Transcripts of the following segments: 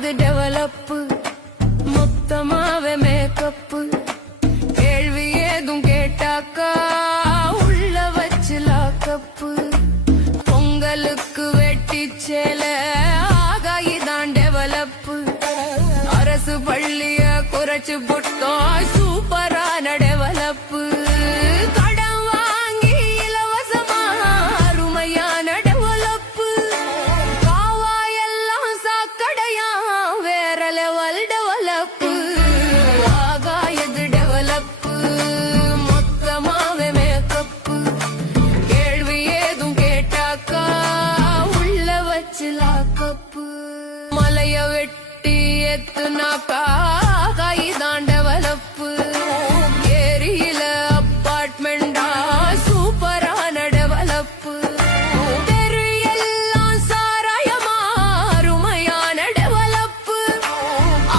இது டெவலப்பு மொத்தமாவே மேக்கப்பு கேள்வி ஏதும் கேட்டாக்கா உள்ள வச்சு லாக்கப்பு பொங்கலுக்கு வெட்டி சேல ஆகாயிதான் டெவலப்பு அரசு பள்ளிய குறைச்சு புட்டோம் சூப்பரான டெவலப்பு கடன் வாங்கி இலவசமா அருமையான டெவலப்பு காவாயெல்லாம் சாக்கடையா வேற லெவல் டெவலப்பு ஆகாயது டெவலப்பு மொத்தமாவே மேக்கப்பு கேள்வி ஏதும் கேட்டாக்கா உள்ள வச்சு லாக்கப்பு மலைய வெட்டி எத்துனாக்கா கைதான் டெவலப்பு ஏரியில அப்பார்ட்மெண்டா சூப்பரான டெவலப்பு தெரு எல்லாம் சாராயமா அருமையான டெவலப்பு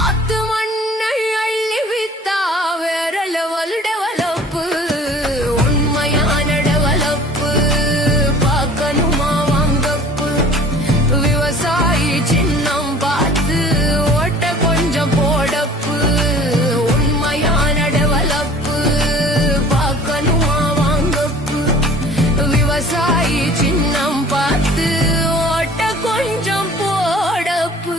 ஆத்து மண்ணை அள்ளி வித்தா வேற லெவல் டெவலப்பு உண்மையான டெவலப்பு பார்க்கணுமா வாங்கப்பு விவசாயி சின்னம் பார்த்து ஓட்ட கொஞ்சம் போடப்பு உண்மையான டெவலப்பு பார்க்கணுமா வாங்கப்பு விவசாயி சின்னம் பார்த்து ஓட்ட கொஞ்சம் போடப்பு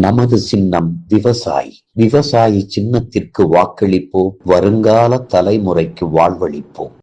நமது சின்னம் விவசாயி. விவசாயி சின்னத்திற்கு வாக்களிப்போம். வருங்கால தலைமுறைக்கு வாழ்வளிப்போம்.